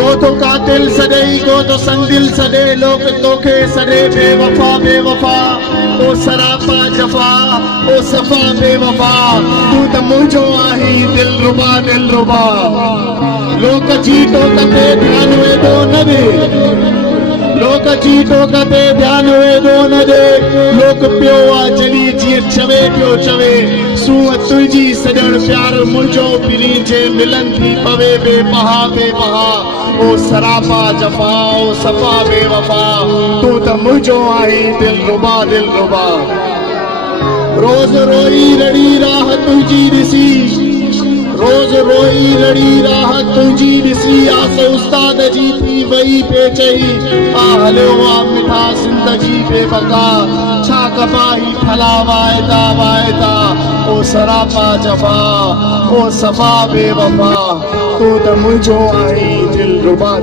को तो कातिल सदई को तो संदिल सदे लोक तोखे सदे बेवफा बेवफा ओ सरापा जफा ओ सफा बेवफा तू त मुंहिंजो आहीं दिल रुबा लोक जी टोकते ध्यान वेदो न दे लोक जी टोकते ध्यान वेदो न दे लोक पियो आ जड़ी जी चवे पियो चवे सूअ तुंहिंजी सजण प्यार मुंहिंजो पिरी जे मिलन थी पवे बेपहा बेपहा ओ सरापा जफा ओ सफा बेवफा तू त मुंहिंजो आहीं दिल रुबा रोज रोई रड़ी राह तुंहिंजी ॾिसी रोज रोई रड़ी राह तुंहिंजी ॾिसी आस उस्ताद जी थी वई पे चई आ हलियो आ मिठा ज़िंदगी बेबका छा कबाई फला वायदा ओ सरापा जफा ओ सफ़ा बेवफा तू त मुंहिंजो आहीं दिल रुबा